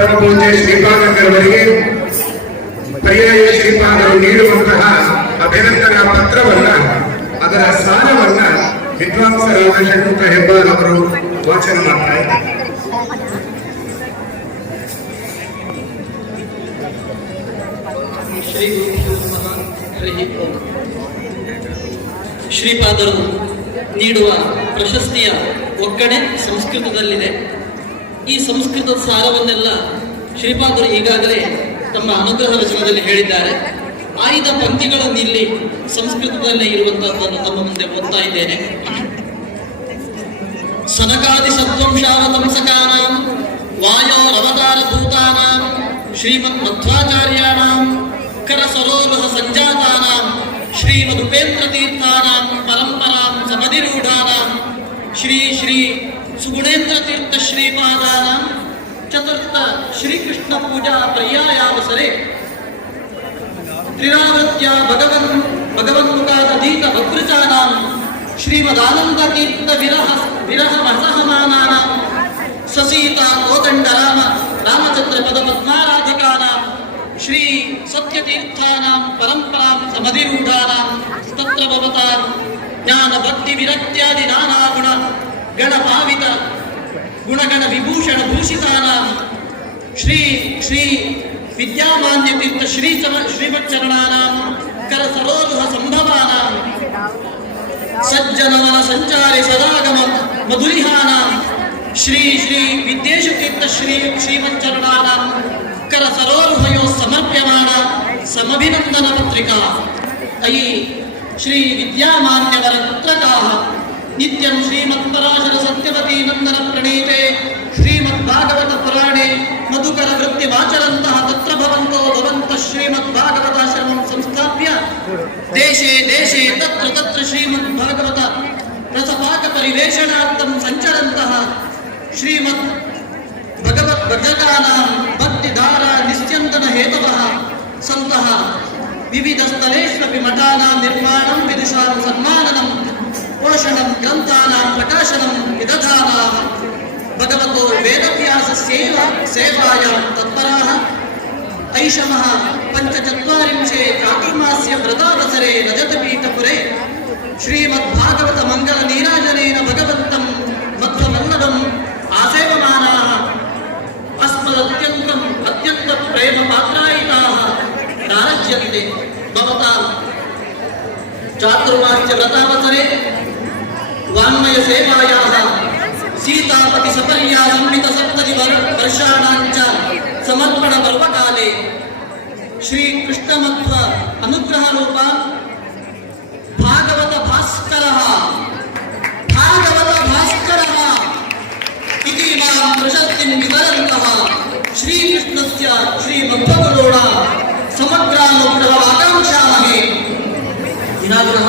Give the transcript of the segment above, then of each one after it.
ಪರಮ ಶ್ರೀಪಾದಂಗರವರಿಗೆ ಪರ್ಯಾಯ ಶ್ರೀಪಾದರು ನೀಡುವಂತಹ ಅಭಿನಂದನಾ ಪತ್ರವನ್ನ, ಅದರ ಸಾರವನ್ನ ವಿದ್ವಾಂಸ ಷಣ್ಮುಖ ಹೆಬ್ಬಾರ್ ಅವರು ವಾಚನ ಮಾಡ್ತಾ. ಶ್ರೀಪಾದರು ನೀಡುವ ಪ್ರಶಸ್ತಿಯ ಒಕ್ಕಣೆ ಸಂಸ್ಕೃತದಲ್ಲಿದೆ ಈ ಸಂಸ್ಕೃತದ ಸಾರವನ್ನೆಲ್ಲ ಶ್ರೀಪಾದರು ಈಗಾಗಲೇ ತಮ್ಮ ಅನುಗ್ರಹ ರಚನದಲ್ಲಿ ಹೇಳಿದ್ದಾರೆ. ಆಯ್ದ ಪಂಕ್ತಿಗಳನ್ನಿಲ್ಲಿ ಸಂಸ್ಕೃತದಲ್ಲಿ ಇರುವಂತಹದ್ದನ್ನು ತಮ್ಮ ಮುಂದೆ ಓದ್ತಾ ಇದ್ದೇನೆ. ಸನಕಾದಿ ಸತ್ವಂಶಾವತಂಸಕಾನ ವಾಯೋ ಅವತಾರ ಭೂತಾನಾಂ ಶ್ರೀಮದ್ ಮಧ್ವಾಚಾರ್ಯಾಣಾಂ ಕರ ಸರೋವರ ಸಂಜಾತಾನಾಂ ಶ್ರೀಮದುಪೇಂದ್ರ ತೀರ್ಥಾನಾಂ ಪರಂಪರಾಂ ಸಮಧಿರೂಢಾನಾಂ ಶ್ರೀ ಶ್ರೀ ಸುಗುಣೇಂದ್ರ ತೀರ್ಥ ಶ್ರೀಪಾದಾನ ಚತುರ್ಥ ಶ್ರೀಕೃಷ್ಣ ಪೂಜಾ ಪರ್ಯಾಯಾವಸರೆ. ತ್ರಿರಾವತ್ಯ ಭಗವನ್ ಭಗವನ್ಮುಖಾದೀತ ಭದ್ರಚಾನಾಂ ಶ್ರೀಮದಾನಂದ ತೀರ್ಥ ವಿರಹ ವಿರಹ ಮಸಹಮಾನಾನಾಂ ಸಸೀತಾ ಕೋದಂಡ ರಾಮ ರಾಮಚಂದ್ರ ಪದ ಪದ್ಮಾರಾಧಿಕಾನಾಂ ಶ್ರೀ ಸತ್ಯತೀರ್ಥಾನಾಂ ಪರಂಪರಾಂ ಸಮಧಿರೂಢಾನಾಂ ತತ್ರ ಭವತಾಂ ಜ್ಞಾನ ಭಕ್ತಿ ವಿರಕ್ತ್ಯಾದಿ ನಾನಾ ಗುಣ ಗಣಪಾವಿತ ಗುಣಗಣ ವಿಭೂಷಣ ಭೂಷಿತಾನ, ಶ್ರೀ ಶ್ರೀ ವಿದ್ಯಾಮಾನ್ಯ ತೀರ್ಥ ಶ್ರೀ ಶ್ರೀಮಚ್ಚರಣಾನಾಂ ಕರ ಸರೋರುಹ ಸಂಭವಾನಾಂ ಸಜ್ಜನವನ ಸಂಚಾರಿ ಸದಾಗಮ, ಮಧುರಿಹಾನಾಂ, ಶ್ರೀ ಶ್ರೀ ವಿದ್ಯೇಶ ತೀರ್ಥ ಶ್ರೀ ಶ್ರೀಮಚ್ಚರಣಾನಾಂ ಕರ ಸರೋರುಹಯೋ ಸಮರ್ಪ್ಯಮಾನ, ಸಮಭಿನಂದನ ಪತ್ರಿಕಾ. ಅಯಿ, ಶ್ರೀ ವಿದ್ಯಾಮಾನ್ಯವರ ಪತ್ರಕಾಹ. ನಿತ್ಯಂ ಶ್ರೀಮತ್ಪರಾಶರ ಸತ್ಯವತಿ ನಂದನ ಪ್ರಣೀತೆ ಶ್ರೀಮದ್ ಭಾಗವತ ಪುರಾಣೆ ಮಧುಕರ ವೃತ್ತಿವಾಚರಂತಹ ತತ್ರ ಭವಂತೋ ಭವಂತ ಶ್ರೀಮದ್ ಭಾಗವತಾಶ್ರಮಂ ಸಂಸ್ಥಾಪ್ಯ ದೇಶೇ ದೇಶೇ ತತ್ರ ತತ್ರ ಶ್ರೀಮದ್ ಭಾಗವತ ರಸಪಾಕ ಪರಿವೇಷಣಾರ್ಥಂ ಸಂಚರಂತಹ ಶ್ರೀಮದ್ ಭಗವತ್ ಭಜಕಾನಾಂ ಭಕ್ತಿಧಾರ ನಿಶ್ಚಂತನ ಹೇತವಃ ಸಂತಹ ವಿವಿಧ ಸ್ಥಳೇಷ್ವಪಿ ಮಠಾನಾಂ ನಿರ್ಮಾಣಂ ವಿದುಷಾಂ ಸನ್ಮಾನನಂ పోషణం గ్రంథానాం ప్రకాశనం విదధానా భగవతో వేదవ్యాసస్యైవ సేవాయాం తత్పరాः ఐషమः పంచచత్వారింశే కాటిమాస్య వ్రతావసరే రజతపీఠపురే శ్రీమద్భాగవత మంగళ నీరాజనేన భగవంతం మధ్వమల్లవం ఆసేవమానా అస్మదత్యంతం అత్యంత ప్రేమ పాత్రాయితా రాజ్యంతే భవతాం చాతుర్మాస్య వ్రతావసరే వాన్మయ సేవాయా సీతాపతి సపర్యా సంహిత సప్తతి వర్షాణాంచ సమర్పణ పర్వకాలే ಶ್ರೀ ಕೃಷ್ಣಮಧ್ವ ಅನುಗ್ರಹ ರೂಪ ಭಾಗವತ ಭಾಸ್ಕರ ಭಾಗವತ ಭಾಸ್ಕರ ಇತಿ ಮಾಂ ಪ್ರಶಸ್ತಿ ವಿತರಂತಹ ಶ್ರೀಕೃಷ್ಣಸ್ಯ ಶ್ರೀ ಮಧ್ವಗರುಡ ಸಮಗ್ರಾನುಗ್ರಹ ಆಕಾಂಕ್ಷಾಮಹೇ ದಿನಾಗ್ರಹ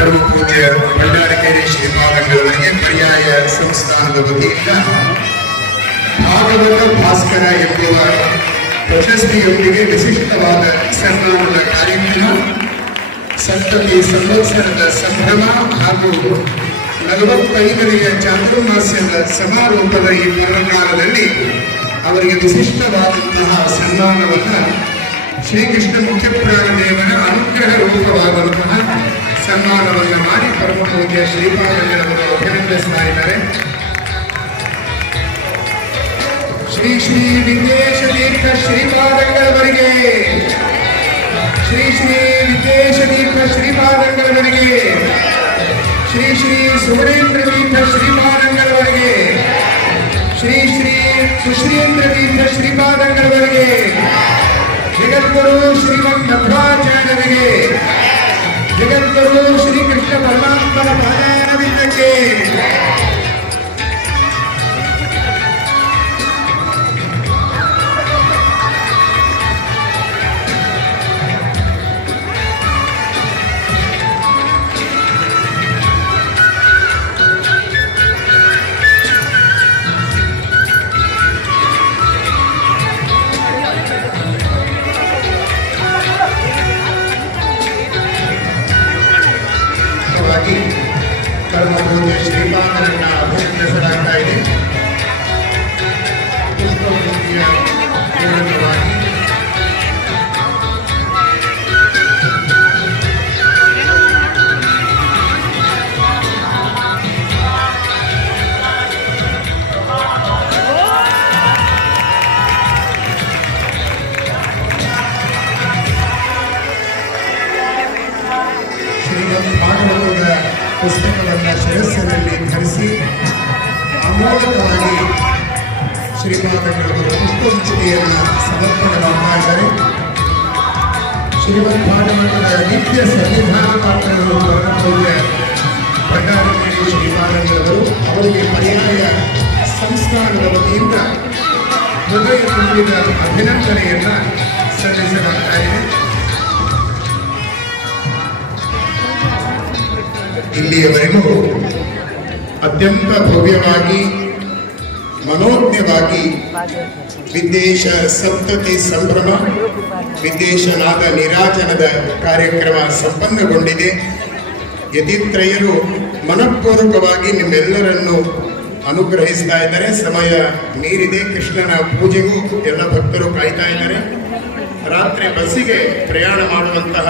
ಪರಮ ಪೂಜ್ಯ ಭಂಡಾರಕೆರೆ ಶ್ರೀಪಾದಂಗಳವರಿಗೆ ಪರ್ಯಾಯ ಸಂಸ್ಥಾನದ ವತಿಯಿಂದ ಭಾಗವತ ಭಾಸ್ಕರ ಎಂಬುವ ಪ್ರಶಸ್ತಿಯೊಂದಿಗೆ ವಿಶಿಷ್ಟವಾದ ಸನ್ಮಾನದ ಕಾರ್ಯಕ್ರಮ ಸಪ್ತಮಿ ಸಂವತ್ಸರದ ಸಂಭ್ರಮ ಹಾಗೂ ನಲವತ್ತೈದನೆಯ ಚಾತುರ್ಮಾಸ್ಯದ ಸಮಾರೋಪದ ಈ ಪರ್ವಕಾಲದಲ್ಲಿ ಅವರಿಗೆ ವಿಶಿಷ್ಟವಾದಂತಹ ಸನ್ಮಾನವನ್ನು ಶ್ರೀಕೃಷ್ಣ ಮುಖ್ಯಪ್ರಾಣದೇವರ ಅನುಗ್ರಹ ರೂಪವಾದಂತಹ ಸನ್ಮಾನವನ್ನು ಮಾಡಿ ಪರಮ ಪೂಜ್ಯ ಅಭಿನಂದಿಸ್ತಾ ಇದ್ದಾರೆ ಶ್ರೀ ಶ್ರೀ ವಿದ್ಯೇಶ ತೀರ್ಥ ಶ್ರೀಪಾದಂಗಳವರಿಗೆ. ಶ್ರೀ ಶ್ರೀ ವಿದ್ಯೇಶ ತೀರ್ಥ ಶ್ರೀಪಾದಂಗಳವರಿಗೆ. ಶ್ರೀ ಶ್ರೀ ಸುವರೇಂದ್ರ ತೀರ್ಥ ಶ್ರೀಪಾದಂಗಳವರಿಗೆ. ಶ್ರೀ ಶ್ರೀ ಸುಶ್ರೀಂದ್ರ ತೀರ್ಥ ಶ್ರೀಪಾದಂಗಳವರಿಗೆ. ಜಗದ್ಗುರು ಶ್ರೀಮದ್ ಮಧ್ವಾಚಾರ್ಯರಿಗೆ ಜಗದ್ಗುರು ಶ್ರೀಕೃಷ್ಣ ಪರಮಾತ್ಮನ ಪಾದಾರವಿಂದಕ್ಕೆ ಪುಸ್ತಕವನ್ನು ಶಿರಸ್ಸಿನಲ್ಲಿ ಧರಿಸಿ ಅಮೋಘವಾಗಿ ಶ್ರೀಪಾದಗಳವರು ಪುಷ್ಪವೃತ್ತಿಯನ್ನು ಸಮರ್ಪಣೆ ಮಾಡಿದರೆ ಶ್ರೀಮದ್ ಭಾಗವತದ ನಿತ್ಯ ಸನ್ನಿಧಾನ ಪಾತ್ರಗಳು ಪ್ರಕಾರ ಶ್ರೀಪಾದಂಗಳವರು, ಅವರಿಗೆ ಪರ್ಯಾಯ ಸಂಸ್ಥಾನದ ವತಿಯಿಂದ ಹೃದಯ ತುಂಬಿದ ಅಭಿನಂದನೆಯನ್ನ ಸಲ್ಲಿಸಲಾಗ್ತಾ ಇದೆ ಇಲ್ಲಿಯವರೆಗೂ ಅತ್ಯಂತ ಭವ್ಯವಾಗಿ, ಮನೋಜ್ಞವಾಗಿ ವಿದೇಶ ಸಂತತಿ ಸಂಭ್ರಮ ವಿದೇಶನಾದ ನಿರಾಜನದ ಕಾರ್ಯಕ್ರಮ ಸಂಪನ್ನಗೊಂಡಿದೆ. ಯತಿತ್ರಯರು ಮನಪೂರ್ವಕವಾಗಿ ನಿಮ್ಮೆಲ್ಲರನ್ನು ಅನುಗ್ರಹಿಸ್ತಾ ಇದ್ದಾರೆ. ಸಮಯ ಮೀರಿದೆ. ಕೃಷ್ಣನ ಪೂಜೆಗೂ ಎಲ್ಲ ಭಕ್ತರು ಕಾಯ್ತಾ ಇದ್ದಾರೆ. ರಾತ್ರಿ ಬಸ್ಸಿಗೆ ಪ್ರಯಾಣ ಮಾಡುವಂತಹ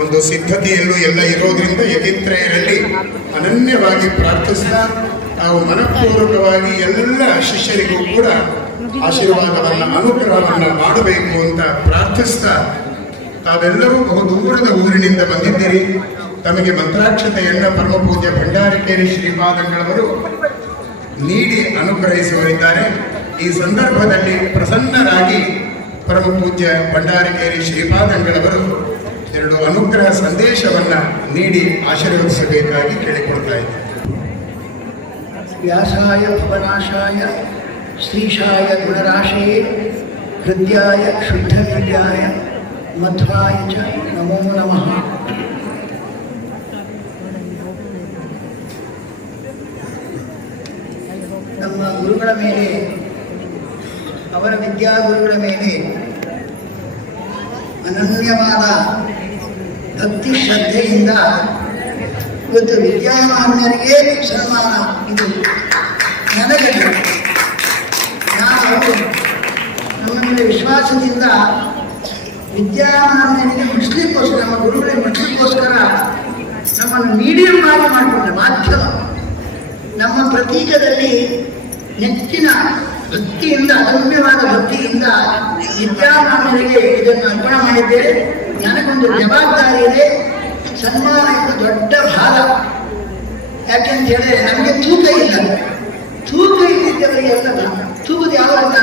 ಒಂದು ಸಿದ್ಧತೆಯಲ್ಲೂ ಎಲ್ಲ ಇರೋದ್ರಿಂದ ಯತಿತ್ರಯರಲ್ಲಿ ಅನನ್ಯವಾಗಿ ಪ್ರಾರ್ಥಿಸಿದ ತಾವು ಮನಪೂರ್ವಕವಾಗಿ ಎಲ್ಲ ಶಿಷ್ಯರಿಗೂ ಕೂಡ ಆಶೀರ್ವಾದವನ್ನು, ಅನುಗ್ರಹವನ್ನು ಮಾಡಬೇಕು ಅಂತ ಪ್ರಾರ್ಥಿಸ್ತಾ ತಾವೆಲ್ಲರೂ ಬಹುದೂರದ ಊರಿನಿಂದ ಬಂದಿದ್ದೀರಿ. ತಮಗೆ ಮಂತ್ರಾಕ್ಷತೆಯನ್ನ, ಪರಮಪೂಜ್ಯ ಭಂಡಾರಿಕೇರಿ ಶ್ರೀಪಾದಂಗಳವರು ನೀಡಿ ಅನುಗ್ರಹಿಸುವರಿದ್ದಾರೆ ಈ ಸಂದರ್ಭದಲ್ಲಿ ಪ್ರಸನ್ನರಾಗಿ ಪರಮಪೂಜ್ಯ ಭಂಡಾರಿಕೇರಿ ಶ್ರೀಪಾದಂಗಳವರು ಎರಡು ಅನುಗ್ರಹ ಸಂದೇಶವನ್ನ ನೀಡಿ ಆಶೀರ್ವದಿಸಬೇಕಾಗಿ ಕೇಳಿಕೊಳ್ತಾ ಇದ್ದೇನೆ ವ್ಯಾಸಾಯ ಭವನಾಶಾಯ, ಶ್ರೀಶಾಯ ಗುಣರಾಶಯೇ, ಹೃದಯಾಯ ಶುದ್ಧ ವಿದ್ಯಾಯ ಮಧ್ವಾಯ ಚ ನಮೋ ನಮಃ. ನಮ್ಮ ಗುರುಗಳ ಮೇಲೆ, ಅವರ ವಿದ್ಯಾ ಗುರುಗಳ ಮೇಲೆ ಅನನ್ಯವಾದ ಭಕ್ತಿ ಶ್ರದ್ಧೆಯಿಂದ ಇವತ್ತು ವಿದ್ಯಾಮಾನ್ಯರಿಗೆ ಸನ್ಮಾನ ಇದು. ನನಗೆ ನಾವು ನಮ್ಮ ವಿಶ್ವಾಸದಿಂದ ವಿದ್ಯಾಮಾನ್ಯರಿಗೆ ಮುಚ್ಚಲಿಕ್ಕೋಸ್ಕರ ನಮ್ಮ ಗುರುಗಳಿಗೆ ಮುಚ್ಚಲಿಕ್ಕೋಸ್ಕರ ನಮ್ಮನ್ನು ಮೀಡಿಯಂ ಆಗಿ ಮಾಡಿಕೊಂಡೆ ಮಾಧ್ಯಮ. ನಮ್ಮ ಪ್ರತೀಕದಲ್ಲಿ ನೆಚ್ಚಿನ ಭಕ್ತಿಯಿಂದ ಅಗಮ್ಯವಾದ ಭಕ್ತಿಯಿಂದ ವಿದ್ಯಾಮಾನ್ಯರಿಗೆ ಇದನ್ನು ಅರ್ಪಣೆ ಮಾಡಿದ್ದೇವೆ. ನನಗೊಂದು ಜವಾಬ್ದಾರಿ ಇದೆ ಸನ್ಮಾನ ಇದು ದೊಡ್ಡ ಭಾಗ. ಯಾಕೆಂತ ಹೇಳಿದ್ರೆ ನಮಗೆ ತೂಕ ಇಲ್ಲ. ತೂಕ ಇದ್ದಿದ್ದವರಿಗೆ ಎಲ್ಲ. ತೂಕದ ಯಾವಾಗ?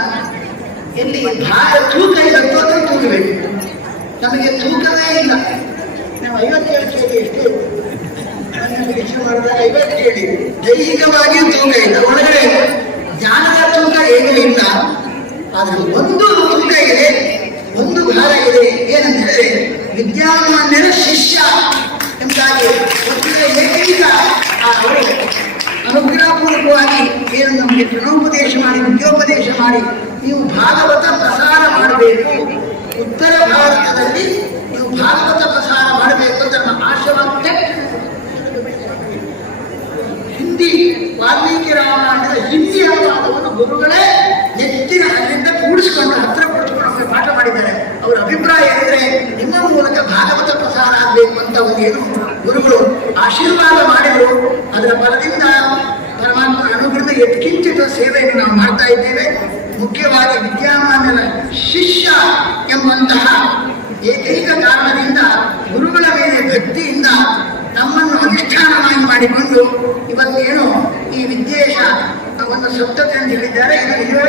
ಎಲ್ಲಿ ಭಾರ ತೂಕ ಇರುತ್ತೋ ಅದನ್ನು ತೂಕಬೇಕು ನಮಗೆ ತೂಕವೇ ಇಲ್ಲ. ನಾವು ಐವತ್ತೇಳು ಕೆ ಜಿ ಎಷ್ಟು ಮಾಡಿದಾಗ ಐವತ್ತೇಳು ದೈಹಿಕವಾಗಿ ತೂಕ ಇಲ್ಲ. ಒಳಗಡೆ ಜ್ಞಾನದ ತೂಕ ಏನೂ ಇಲ್ಲ ಆದರೆ ಒಂದು ತೂಕ ಇದೆ. ಒಂದು ಭಾರ ಇದೆ ಏನಂತ ಹೇಳಿದ್ರೆ ವಿದ್ಯಾಮಾನ್ಯರ ಶಿಷ್ಯ ಎಂಬುದಾಗಿ ಒಟ್ಟಿಗೆ ಏಕೈಕ ಅವರು ಅನುಗ್ರಹಪೂರ್ವಕವಾಗಿ ಏನು ನಮಗೆ ಜನೋಪದೇಶ ಮಾಡಿ ವಿದ್ಯೋಪದೇಶ ಮಾಡಿ, ನೀವು ಭಾಗವತ ಪ್ರಸಾರ ಮಾಡಬೇಕು. ಉತ್ತರ ಭಾರತದಲ್ಲಿ ನೀವು ಭಾಗವತ ಪ್ರಸಾರ ಮಾಡಬೇಕು ಅಂತ ನಮ್ಮ ಆಶಯವಾಗುತ್ತೆ. ಹಿಂದಿ, ವಾಲ್ಮೀಕಿ ರಾಮಾಯಣದ ಹಿಂದಿ ಅನುವಾದವನ್ನು ಗುರುಗಳೇ ನೆಚ್ಚಿನ ಅಲ್ಲಿಂದ ಕೂಡಿಸಿಕೊಂಡು ಹತ್ರ ಕೂಡಿಸಿಕೊಂಡು ನಮಗೆ ಪಾಠ ಮಾಡಿದ್ದಾರೆ ಅವರ ಅಭಿಪ್ರಾಯ ಏನಂದ್ರೆ ನಿಮ್ಮ ಮೂಲಕ ಭಾಗವತ ಪ್ರಸಾರ ಆಗಬೇಕು ಅಂತ ಒಂದು ಏನು ಗುರುಗಳು ಆಶೀರ್ವಾದ ಮಾಡಿದ್ರು. ಅದರ ಫಲದಿಂದ ಪರಮಾತ್ಮ ಅನುಗ್ರಹದ ಎತ್ಕಿಂಚಿತ ಸೇವೆಯನ್ನು ನಾವು ಮಾಡ್ತಾ ಇದ್ದೇವೆ. ಮುಖ್ಯವಾಗಿ ವಿದ್ಯಾಮಾನ್ಯರ ಶಿಷ್ಯ ಎಂಬಂತಹ ಏಕೈಕ ಕಾರಣದಿಂದ ಗುರುಗಳ ಮೇಲೆ ಭಕ್ತಿಯಿಂದ ನಮ್ಮನ್ನು ಅನುಷ್ಠಾನವಾಗಿ ಮಾಡಿಕೊಂಡು ಇವತ್ತೇನು ಈ ವಿದ್ಯೇಶ ಒಂದು ಸಪ್ತತೆ ಅಂತ ಹೇಳಿದ್ದಾರೆ. ಇದು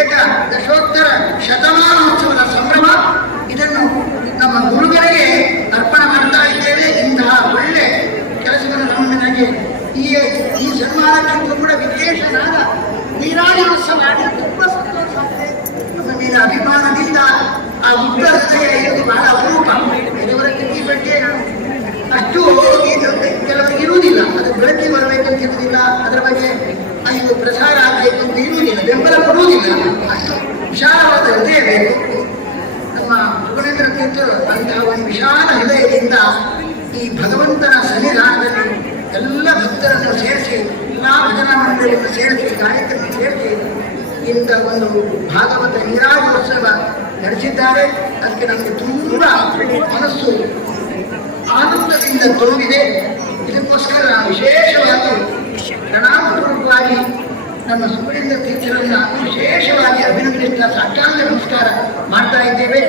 ಏಕ ದಶೋತ್ತರ ಶತಮಾನೋತ್ಸವದ ಸಂಭ್ರಮ. ಇದನ್ನು ನಮ್ಮ ಗುರುಗಳಿಗೆ ಅರ್ಪಣೆ ಮಾಡ್ತಾ ಇದ್ದೇವೆ. ಇಂತಹ ಒಳ್ಳೆ ಕೆಲಸವನ್ನು ನಮ್ಮ ಈ ಈ ಸನ್ಮಾನಕ್ಕಂತೂ ಕೂಡ ವಿಶೇಷನಾದ ನೀರಾಳಿಯೋತ್ಸವ ಮಾಡಿ ತುಂಬ ಸಂತೋಷ ಆಗಿದೆ ನಮ್ಮ ಮೇಲೆ ಅಭಿಮಾನದಿಂದ ಆ ಮುಗ್ಧ ಹೃದಯ ಇರುವುದು ಬಹಳ ಅಪರೂಪ ಕೆಲವರ ಈ ಬಗ್ಗೆ ಅಷ್ಟು ಇದು ಕೆಲವರಿಗೆ ಇರುವುದಿಲ್ಲ ಅದು ಬೆಳಕಿಗೆ ಇರುವುದಿಲ್ಲ. ಅದರ ಬಗ್ಗೆ ಐದು ಪ್ರಸಾರ ಆಗಬೇಕು ಅಂತ ಇರುವುದಿಲ್ಲ ಬೆಂಬಲ ಕೊಡುವುದಿಲ್ಲ. ವಿಶಾಲವಾದ ಹೃದಯ ಬೇಕು. ನಮ್ಮ ಸುಗುಣೇಂದ್ರ ತೀರ್ಥರು ಅಂತಹ ಒಂದು ವಿಶಾಲ ಹೃದಯದಿಂದ ಈ ಭಗವಂತನ ಸನ್ನಿಧಾನದಲ್ಲಿ ಎಲ್ಲ ಭಕ್ತರನ್ನು ಸೇರಿಸಿ, ಎಲ್ಲ ಭಜನಾ ಮಂಡಳಿಯನ್ನು ಸೇರಿಸಿ, ಕಾರ್ಯಕ್ರಮ ಸೇರಿಸಿ ಇಂಥ ಒಂದು ಭಾಗವತ ನೀರಾಜೋತ್ಸವ ನಡೆಸಿದ್ದಾರೆ. ಅದಕ್ಕೆ ನಮಗೆ ತುಂಬ ಮನಸ್ಸು ಆನಂದದಿಂದ ತುಂಬಿದೆ ಇದಕ್ಕೋಸ್ಕರ ವಿಶೇಷವಾಗಿ ಪ್ರಣಾಮಪೂರ್ವಕವಾಗಿ ನಮ್ಮ ಸುಬ್ರೇಂದ್ರ ತೀರ್ಥರನ್ನ ವಿಶೇಷವಾಗಿ ಅಭಿನಂದಿಸ್ತಾ ಸಾಷ್ಟಾಂಗ ನಮಸ್ಕಾರ ಮಾಡ್ತಾ ಇದ್ದೇವೆ.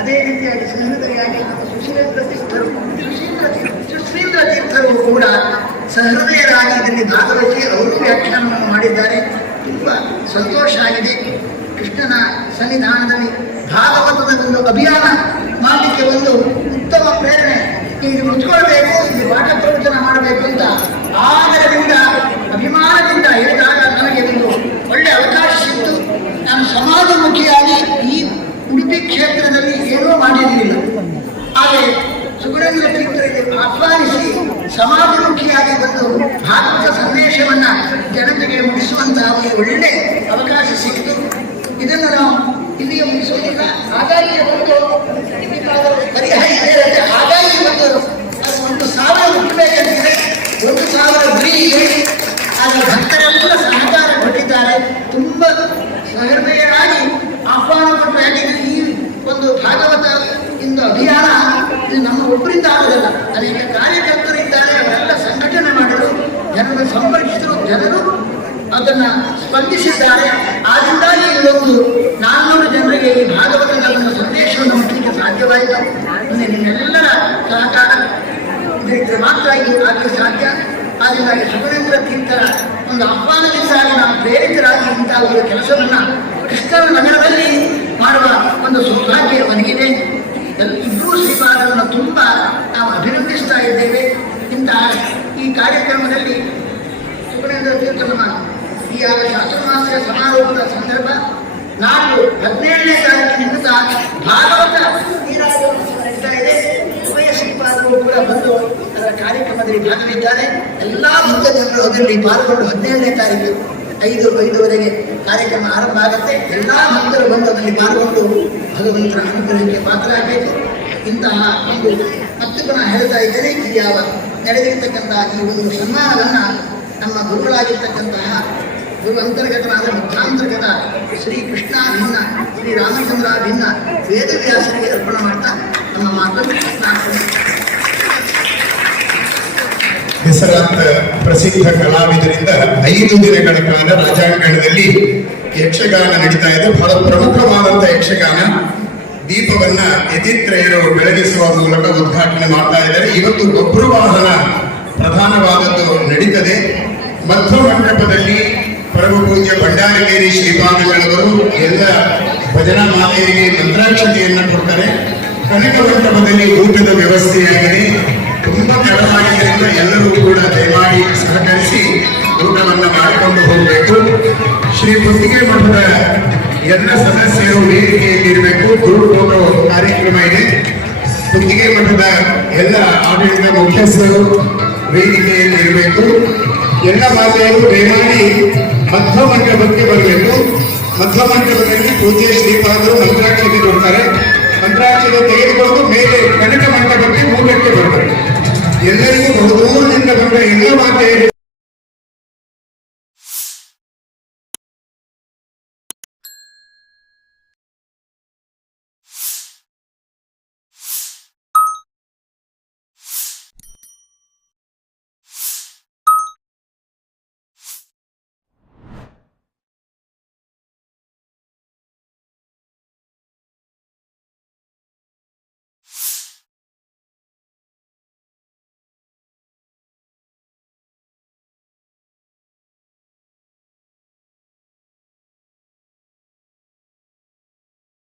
ಅದೇ ರೀತಿಯಾಗಿ ಸಹೃದಯಾಗಿ ನಮ್ಮ ಸುಶೀಲೇಂದ್ರ ತೀರ್ಥರು ಸುಶೀಂದ್ರ ತೀರ್ಥರು ಕೂಡ ಸಹೃದಯರಾಗಿ ಇದರಲ್ಲಿ ಭಾಗವಹಿಸಿ ಅವರು ವ್ಯಾಖ್ಯಾನವನ್ನು ಮಾಡಿದ್ದಾರೆ. ತುಂಬ ಸಂತೋಷ ಆಗಿದೆ. ಕೃಷ್ಣನ ಸನ್ನಿಧಾನದಲ್ಲಿ ಭಾಗವತದ ಒಂದು ಅಭಿಯಾನ ಮಾಡಲಿಕ್ಕೆ ಒಂದು ಉತ್ತಮ ಪ್ರೇರಣೆ ಇಲ್ಲಿ ಮುಚ್ಕೊಳ್ಬೇಕು ಇಲ್ಲಿ ಪಾಠ ಪ್ರವಚನ ಮಾಡಬೇಕು ಅಂತ ಆದರದಿಂದ ಅಭಿಮಾನದಿಂದ ಹೇಳಿದಾಗ ನನಗೆ ಒಂದು ಒಳ್ಳೆ ಅವಕಾಶ ಸಿಕ್ತು ನಾನು ಸಮಾಜಮುಖಿಯಾಗಿ ಈ ಉಡುಪಿ ಕ್ಷೇತ್ರದಲ್ಲಿ ಏನೂ ಮಾಡಿರಲಿಲ್ಲ. ಆದರೆ ಸುಬ್ರಹ್ಮಣ್ಯ ತೀರ್ಥರಿಗೆ ಆಹ್ವಾನಿಸಿ ಸಮಾಜಮುಖಿಯಾಗಿ ಬಂದು ಭಾರತ ಸಂದೇಶವನ್ನ ಜನತೆಗೆ ಮುಗಿಸುವಂತಹ ಒಂದು ಒಳ್ಳೆ ಅವಕಾಶ ಸಿಕ್ಕಿತು. ಇದನ್ನು ನಾವು ಇಲ್ಲಿಗೆ ಮುಗಿಸುವುದಿಲ್ಲ. ಆದಾಯ ಒಂದು ಪರಿಹಾರ ಇದೆ ಆದಾಯ ಒಂದು ಒಂದು ಸಾವಿರ ಹುಟ್ಟಬೇಕಂತಿದೆ ಒಂದು ಸಾವಿರ ಗುರಿ ಇದೆ. ಆದರೆ ಭಕ್ತರೆಲ್ಲ ಸಹಕಾರ ಕೊಟ್ಟಿದ್ದಾರೆ. ತುಂಬ ಸಹೃದಯರಾಗಿ ಆಹ್ವಾನ ಕೊಟ್ಟು ಯಾಕೆಂದ್ರೆ ಈ ಒಂದು ಭಾಗವತ ಇಂದು ಅಭಿಯಾನ ಇದು ನಮ್ಮ ಒಬ್ಬರಿಂದ ಆಗುವುದಿಲ್ಲ ಅನೇಕ ಕಾರ್ಯಕರ್ತರು ಇದ್ದಾರೆ ಅವರೆಲ್ಲ ಸಂಘಟನೆ ಮಾಡಿದರು ಜನರನ್ನು ಸಂಪರ್ಕಿಸಿದರು ಜನರು ಅದನ್ನ ಸ್ಪಂದಿಸಿದ್ದಾರೆ ಆದ್ದರಿಂದಾಗಿ ಇವತ್ತು ನಾನ್ನೂರು ಜನರಿಗೆ ಈ ಭಾಗವತದ ಒಂದು ಸಂದೇಶವನ್ನು ಮುಟ್ಟಲಿಕ್ಕೆ ಸಾಧ್ಯವಾಯಿತು. ಅಂದರೆ ನಿಮ್ಮೆಲ್ಲರ ಸಹಕಾರ ಮಾತ್ರ ಈ ಆಗಲಿ ಸಾಧ್ಯ. ಆದ್ದರಿಂದಾಗಿ ಸುರೇಂದ್ರ ತೀರ್ಥರ ಒಂದು ಆಹ್ವಾನದಿಂದಾಗಿ ನಾವು ಪ್ರೇರಿತರಾಗಿ ಇಂತಹ ಒಂದು ಕೆಲಸವನ್ನು ಕೃಷ್ಣನ ನಗರದಲ್ಲಿ ಮಾಡುವ ಒಂದು ಸೌಭಾಗ್ಯ ಒದಗಿದೆ ಇಬ್ಬರೂ ಶ್ರೀಪಾದರನ್ನು ತುಂಬ ನಾವು ಅಭಿನಂದಿಸ್ತಾ ಇದ್ದೇವೆ. ಇಂತಹ ಈ ಕಾರ್ಯಕ್ರಮದಲ್ಲಿ ಸುಬ್ರಹ್ಮಣ್ಯ ತೀರ್ಥ ನಮ್ಮ ಈ ಆಗ ಚಾತುರ್ಮಾಸ್ಯ ಸಮಾರೋಹದ ಸಂದರ್ಭ ನಾಲ್ಕು ಹದಿನೇಳನೇ ತಾರೀಕಿನಿಂದ ಭಾಗವತ ಇದೆ. ಉಭಯ ಶ್ರೀಪಾದರು ಕೂಡ ಬಂದು ಅದರ ಕಾರ್ಯಕ್ರಮದಲ್ಲಿ ಭಾಗವಹಿದ್ದಾರೆ. ಎಲ್ಲಾ ಭಕ್ತ ಜನರು ಅದರಲ್ಲಿ ಪಾಲ್ಗೊಂಡು ಹದಿನೇಳನೇ ತಾರೀಕು ಐದು ಐದುವರೆಗೆ ಕಾರ್ಯಕ್ರಮ ಆರಂಭ ಆಗುತ್ತೆ. ಎಲ್ಲ ಭಕ್ತರು ಬಂದು ಅದರಲ್ಲಿ ಪಾಲ್ಗೊಂಡು ಭಗವಂತರ ಅನುಗ್ರಹಕ್ಕೆ ಪಾತ್ರರಾಗಬೇಕು ಇಂತಹ ಒಂದು ಮತ್ತು ಪುನಃ ಹೇಳ್ತಾ ಇದ್ದೇನೆ. ಈ ಯಾವ ನಡೆದಿರ್ತಕ್ಕಂತಹ ಈ ಒಂದು ಸನ್ಮಾನವನ್ನ ನಮ್ಮ ಗುರುಗಳಾಗಿರ್ತಕ್ಕಂತಹ ಗುರು ಅಂತರ್ಗತನಾದ ಮುಖಾಂತರ್ಗತ. ಶ್ರೀ ಕೃಷ್ಣ ಭಿನ್ನ ಶ್ರೀ ರಾಮಚಂದ್ರ ಭಿನ್ನ ವೇದವ್ಯಾಸರಿಗೆ ಅರ್ಪಣೆ ಮಾಡ್ತಾ ನಮ್ಮ ಮಾತನ್ನು ಹೆಸರಾಂತ ಪ್ರಸಿದ್ಧ ಕಲಾವಿದರಿಂದ ಐದು ದಿನಗಳ ಕಾಲ ರಾಜಾಂಗಣದಲ್ಲಿ ಯಕ್ಷಗಾನ ನಡೀತಾ ಇದೆ. ಬಹಳ ಪ್ರಮುಖವಾದಂಥ ಯಕ್ಷಗಾನ. ದೀಪವನ್ನ ಯತಿತ್ರೆಯರು ಬೆಳಗಿಸುವ ಮೂಲಕ ಉದ್ಘಾಟನೆ ಮಾಡ್ತಾ ಇದ್ದಾರೆ. ಇವತ್ತು ಒಬ್ಬರು ವಾಹನ ಪ್ರಧಾನವಾದದ್ದು ನಡೀತದೆ. ಮಧ್ವ ಮಂಟಪದಲ್ಲಿ ಪರಮ ಪೂಜ್ಯ ಭಂಡಾರಗೇರಿ ಶ್ರೀಪಾದಗಳವರು ಎಲ್ಲ ಭಜನಾ ಮಾತೆಯರಿಗೆ ಮಂತ್ರಾಕ್ಷತೆಯನ್ನು ಕೊಡ್ತಾರೆ. ಕನಕ ಮಂಟಪದಲ್ಲಿ ಊಟದ ವ್ಯವಸ್ಥೆಯಾಗಿದೆ ತುಂಬಾ ತಡವಾಗಿದ್ದರಿಂದ ಎಲ್ಲರೂ ಕೂಡ ದಯಮಾಡಿ ಸಹಕರಿಸಿ ಊಟವನ್ನು ಮಾಡಿಕೊಂಡು ಹೋಗಬೇಕು. ಶ್ರೀ ಮುತ್ತಿಗೆ ಮಠದ ಎಲ್ಲ ಸದಸ್ಯರು ವೇದಿಕೆಯಲ್ಲಿರಬೇಕು ದೂರು ಫೋಟೋ ಕಾರ್ಯಕ್ರಮ ಇದೆ. ಮುತ್ತಿಗೆ ಮಠದ ಎಲ್ಲ ಆಡಳಿತ ಮುಖ್ಯಸ್ಥರು ವೇದಿಕೆಯಲ್ಲಿ ಇರಬೇಕು. ಎಲ್ಲ ಮಾತೆಯರು ದಯಮಾಡಿ ಮಧ್ವ ಮಂಟಪಕ್ಕೆ ಬರಬೇಕು. ಮಧ್ವ ಮಂಟಪದಲ್ಲಿ ಪೂಜೆ ಶ್ರೀಪಾದರು ಮಂತ್ರಾಕ್ಷತೆ ಕೊಡ್ತಾರೆ. ಮಂತ್ರಾಕ್ಷತೆ ತೆಗೆದುಕೊಂಡು ಮೇಲೆ ಕನಕ ಮಂಟಪಕ್ಕೆ ಮೂಲಕ್ಕೆ ಬರ್ತಾರೆ. ಎಲ್ಲರಿಗೂ ಬಹುದೂರದಿಂದ ಬಂದ ಎಲ್ಲ ಮಾತೆಯರು